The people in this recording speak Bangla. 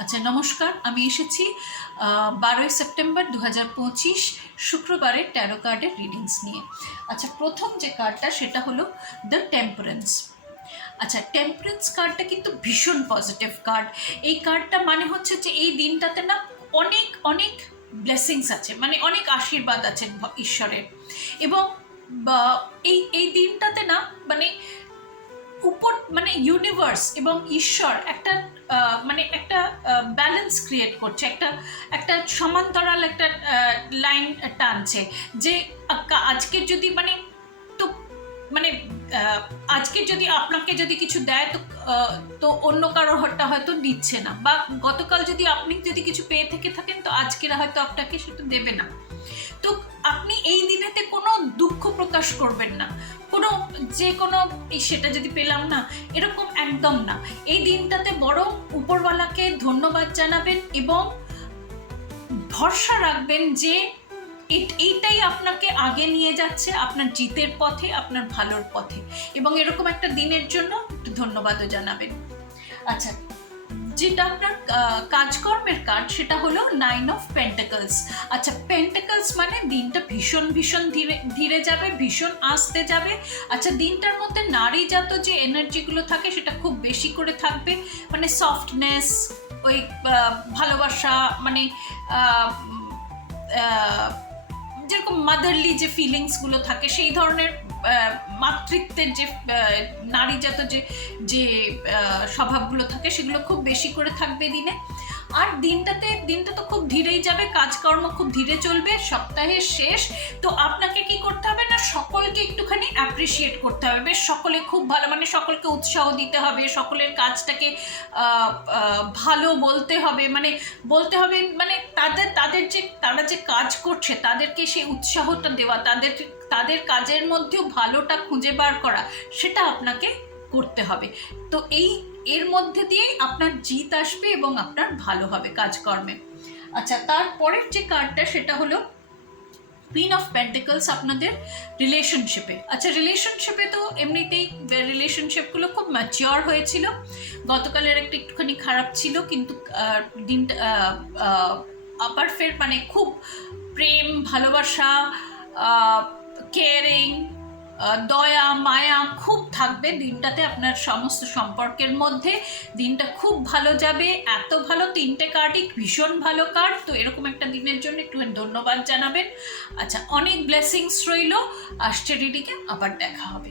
আচ্ছা, নমস্কার। আমি এসেছি 12ই সেপ্টেম্বর 2025 শুক্রবারের ট্যারো কার্ডের রিডিংস নিয়ে। আচ্ছা, প্রথম যে কার্ডটা সেটা হলো দ্য টেম্পারেন্স। আচ্ছা, টেম্পারেন্স কার্ডটা কিন্তু ভীষণ পজিটিভ কার্ড। এই কার্ডটা মানে হচ্ছে যে এই দিনটাতে না অনেক অনেক ব্লেসিংস আছে, মানে অনেক আশীর্বাদ আছে ঈশ্বরের। এবং এই এই দিনটাতে না মানে উপর মানে ইউনিভার্স এবং ঈশ্বর একটা মানে একটা ব্যালেন্স ক্রিয়েট করছে, একটা একটা সমান্তরাল একটা লাইন টানছে যে আজকের যদি মানে তো মানে আজকে যদি আপনাকে যদি কিছু দেয় তো তো অন্য কারোরটা হয়তো দিচ্ছে না, বা গতকাল যদি আপনি যদি কিছু পেয়ে থেকে থাকেন তো আজকের হয়তো আপনাকে সেটা দেবে না। তো আপনি এই দিনেতে কোনো দুঃখ প্রকাশ করবেন না, কোনো যে কোনো সেটা যদি পেলাম না এরকম একদম না। এই দিনটাতে বরং উপরওয়ালাকে ধন্যবাদ জানাবেন এবং ভরসা রাখবেন যে এইটাই আপনাকে আগে নিয়ে যাচ্ছে আপনার জিতের পথে, আপনার ভালোর পথে, এবং এরকম একটা দিনের জন্য একটু ধন্যবাদও জানাবেন। আচ্ছা, যেটা আপনার কাজকর্মের কার্ড সেটা হলো 9 অফ পেন্টাকলস। আচ্ছা, পেন্টাকলস মানে দিনটা ভীষণ ভীষণ ধীরে ধীরে যাবে, ভীষণ আস্তে যাবে। আচ্ছা, দিনটার মধ্যে নারীজাত যে এনার্জিগুলো থাকে সেটা খুব বেশি করে থাকবে, মানে সফটনেস, ওই ভালোবাসা, মানে যেরকম মাদারলি যে ফিলিংসগুলো থাকে সেই ধরনের মাতৃত্বের যে নারীজাত যে যে স্বভাবগুলো থাকে সেগুলো খুব বেশি করে থাকবে দিনে। আর দিনটা তো খুব ধীরেই যাবে, কাজকর্ম খুব ধীরে চলবে, সপ্তাহের শেষ। তো আপনাকে কি করতে হবে না, সকলকে একটুখানি অ্যাপ্রিসিয়েট করতে হবে, বেশ সকলে খুব ভালো, মানে সকলকে উৎসাহ দিতে হবে, সকলের কাজটাকে ভালো বলতে হবে, মানে বলতে হবে, মানে তারা যে কাজ করছে তাদেরকে সেই উৎসাহটা দেওয়া, তাদের কাজের মধ্যেও ভালোটা খুঁজে বার করা, সেটা আপনাকে করতে হবে। তো এর মধ্যে দিয়েই আপনার জিত আসবে এবং আপনার ভালো হবে কাজকর্মে। আচ্ছা, তারপরের যে কার্ডটা সেটা হলো কুইন অফ পেন্টিকলস আপনাদের রিলেশনশিপে। আচ্ছা, রিলেশনশিপে তো এমনিতেই রিলেশনশিপগুলো খুব ম্যাচিওর হয়েছিল, গতকালের একটা একটুখানি খারাপ ছিল, কিন্তু দিনটা আবার ফের মানে খুব প্রেম, ভালোবাসা, কেয়ারিং, দয়া, মায়া খুব থাকবে দিনটাতে আপনার সমস্ত সম্পর্কের মধ্যে। দিনটা খুব ভালো যাবে, এত ভালো, তিনটে কার্ডই ভীষণ ভালো কার্ড। তো এরকম একটা দিনের জন্য একটু ধন্যবাদ জানাবেন। আচ্ছা, অনেক ব্লেসিংস রইল। আসছে রিডিংয়ে আবার দেখা হবে।